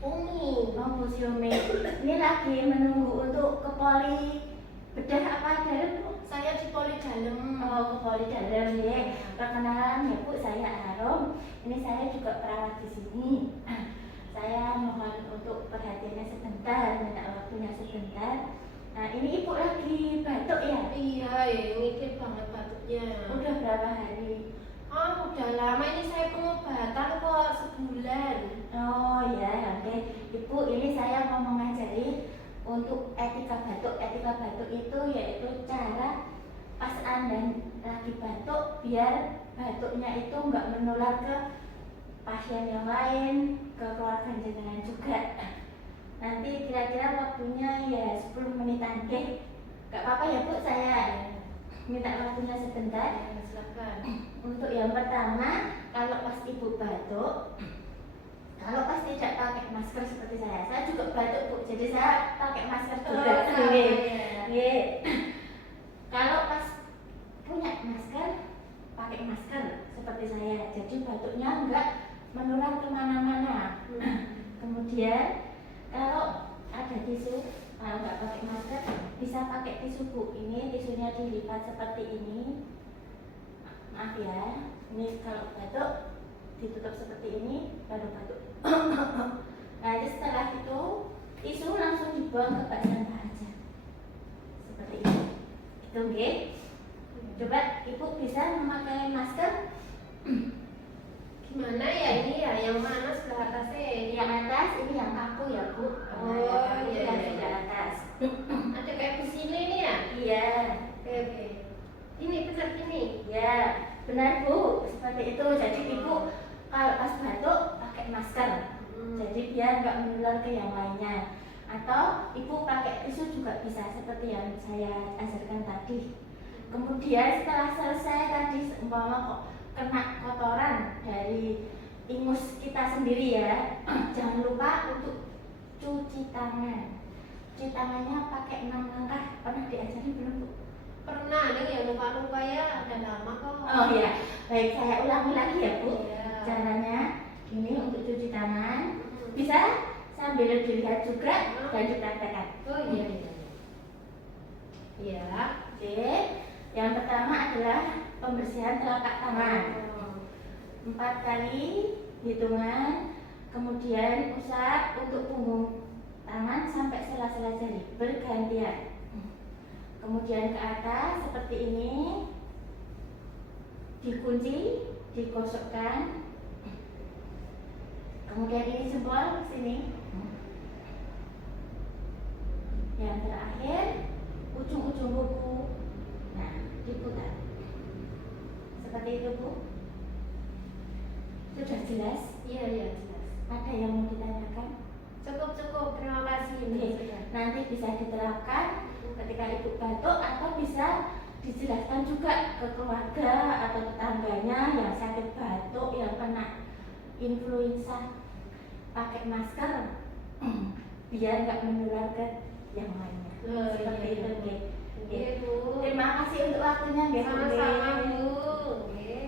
Umi. Oh, Bu Xiaomi. Ini lagi menunggu untuk ke poli bedah apa dalam, Bu? Saya di poli dalam. Oh, ke poli dalam ya. Perkenalan ya, Bu, saya Arom. Ini saya juga perawat di sini. Saya mohon untuk perhatiannya sebentar, minta waktunya sebentar. Nah, ini Ibu lagi batuk ya? Iya, ngikut banget batuknya. Udah berapa hari? Udah lama ini saya pengobatan kok, sebulan. Oh ya, oke. Ibu, ini saya mau mengajari untuk etika batuk. Etika batuk itu yaitu cara pas Anda lagi batuk, biar batuknya itu nggak menular ke pasien yang lain, ke keluarga jenengan juga. Nanti kira-kira waktunya ya 10 menitan, oke? Gak apa-apa ya, Bu, saya minta waktunya sebentar. Ya, silakan. Untuk yang pertama, kalau pas Ibu batuk, kalau pas tidak pakai masker seperti saya juga batuk, Bu, jadi saya pakai masker juga. Ya. Kalau pas punya masker, pakai masker seperti saya, jadi batuknya enggak menular kemana-mana. Kemudian kalau ada tisu, kalau nggak pakai masker bisa pakai tisu, Bu. Ini tisunya dilipat seperti ini. Maaf ya, ini kalau batuk ditutup seperti ini baru batuk. Nah, setelah itu tisu langsung dibuang ke bak sampah aja seperti ini. Gitu, nggih? Coba Ibu bisa memakai masker. Gimana ya ini ya? Yang mana sebelah atasnya? Yang atas ini yang kaku ya, Bu. Oh, yang iya, yang iya. sebelah atas. Ada kayak di sini nih ya? Iya. Oke. Ini benar ini. Ya, benar, Bu. Seperti itu. Jadi Ibu kalau pas batuk pakai masker. Jadi biar nggak menular ke yang lainnya. Atau Ibu pakai tisu juga bisa seperti yang saya ajarkan tadi. Kemudian setelah selesai tadi umpama kok kena kotoran dari ingus kita sendiri ya, jangan lupa untuk cuci tangan. Cuci tangannya pakai 6 langkah. Pernah diajari belum, Bu? Pernah nih ya, lupa-lupa ya, udah lama kok. Oh iya, baik, saya ulangi lagi ya, Bu. Iya. Caranya ini untuk cuci tangan, bisa sambil dilihat juga dan dipraktekkan. Oh iya, iya. Iya. Oke, yang pertama adalah pembersihan telapak tangan. 4 kali hitungan, kemudian usap untuk punggung tangan sampai sela-sela jari bergantian. Kemudian ke atas seperti ini, dikunci, digosokkan. Kemudian ini jempol ke sini. Yang terakhir ujung-ujung kuku. Nah, diputar. Seperti itu, Bu. Sudah jelas? Iya, iya, jelas. Ada yang mau ditanyakan? Cukup, terima kasih. Oke, nanti bisa diterapkan ketika Ibu batuk atau bisa dijelaskan juga ke keluarga atau tetangganya yang sakit batuk, yang kena influenza, pakai masker biar nggak menular ke yang lainnya. Oh, Seperti iya, itu, iya. nggih. Iya, Bu. Terima kasih untuk waktunya, nggih, Bu. Sama-sama, Bu. Oke.